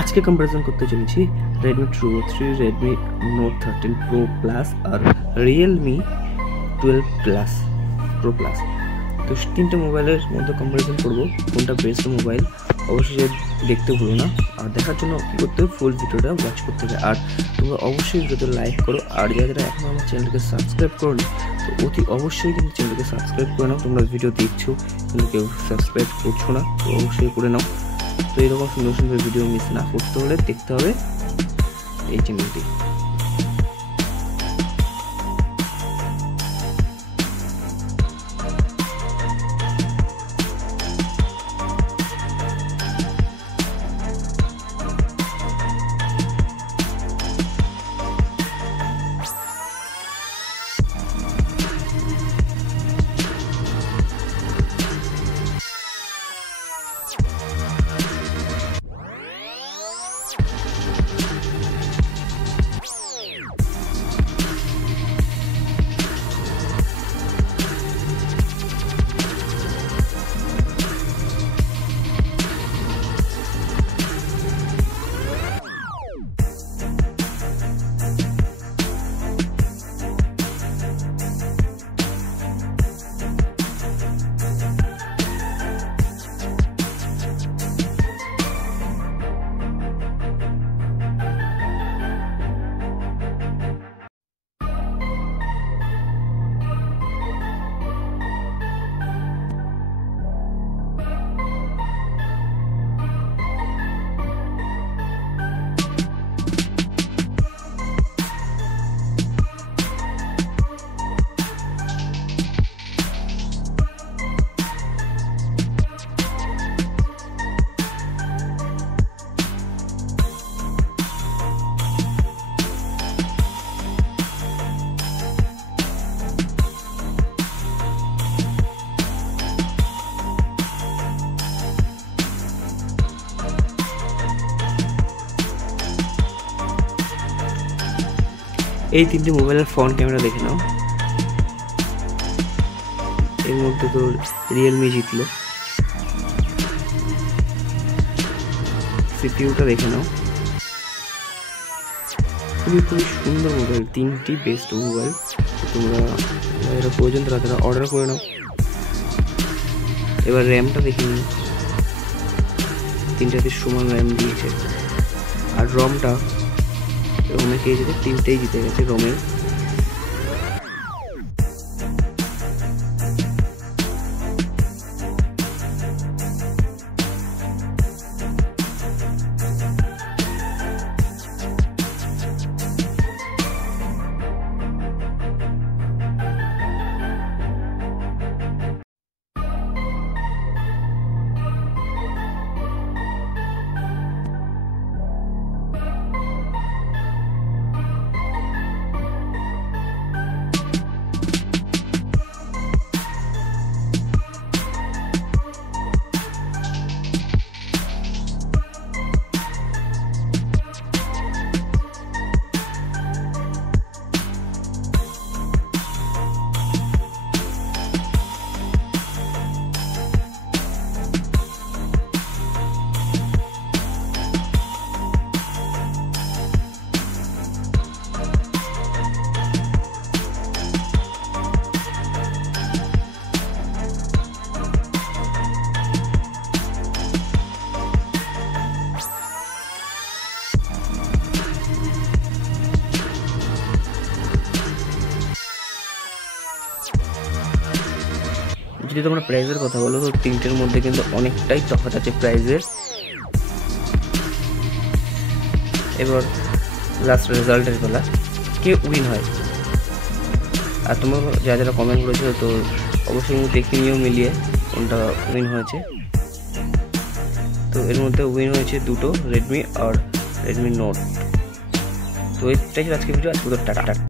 आज के कंपैरिजन करते चलेছি Redmi True 3, Redmi Note 13 Pro Plus और Realme 12 Plus Pro Plus। তো তিনটে মোবাইলের মধ্যে কম্পারিজন করব কোনটা বেস্ট মোবাইল। অবশ্যই দেখতে ভুলো না, আর দেখার জন্য কী করতে হবে, ফুল ভিডিওটা ওয়াচ করতে হবে। আর তোমরা অবশ্যই ভিডিওতে লাইক করো, আর যারা এখন আমার চ্যানেলকে সাবস্ক্রাইব করো নি তো অতি অবশ্যই কিন্তু চ্যানেলকে সাবস্ক্রাইব করে নাও। তোমরা ভিডিও দেখছো কিন্তু কেউ সাবস্ক্রাইব করছো না, তো অবশ্যই করে নাও। তো এরকম সুন্দর সুন্দর ভিডিও মিস না করতে হলে দেখতে হবে এই চ্যানেলটি। এই তিনটে মোবাইলের ফ্রন্ট ক্যামেরা দেখে নাও। এর মধ্যে তো রিয়েলমি জিতলো। সিপিইউটা দেখে নাও, খুবই সুন্দর মোবাইল, তিনটি বেস্ট মোবাইল। তোমরা যারা প্রয়োজন তারা অর্ডার করে নাও। এবার র্যামটা দেখে নিও, তিনটাতে সমান র্যাম দিয়েছে। আর রমটা রোমে কে জিতে, তিনটেই জিতে গেছে রোমে। যদি তোমরা প্রাইজের কথা বলো তো তিনটের মধ্যে কিন্তু অনেকটাই তফাৎ আছে প্রাইজের। এবার লাস্ট রেজাল্টের বেলা কে উইন হয়, আর তোমরা যারা কমেন্ট করেছো তো অবশ্যই দেখে নিও মিলিয়ে কোনটা উইন হয়েছে। তো এর মধ্যে উইন হয়েছে দুটো, রেডমি আর রেডমি নোট। তো এটাই ছিল আজকে ভিডিও। আজকে টাটা।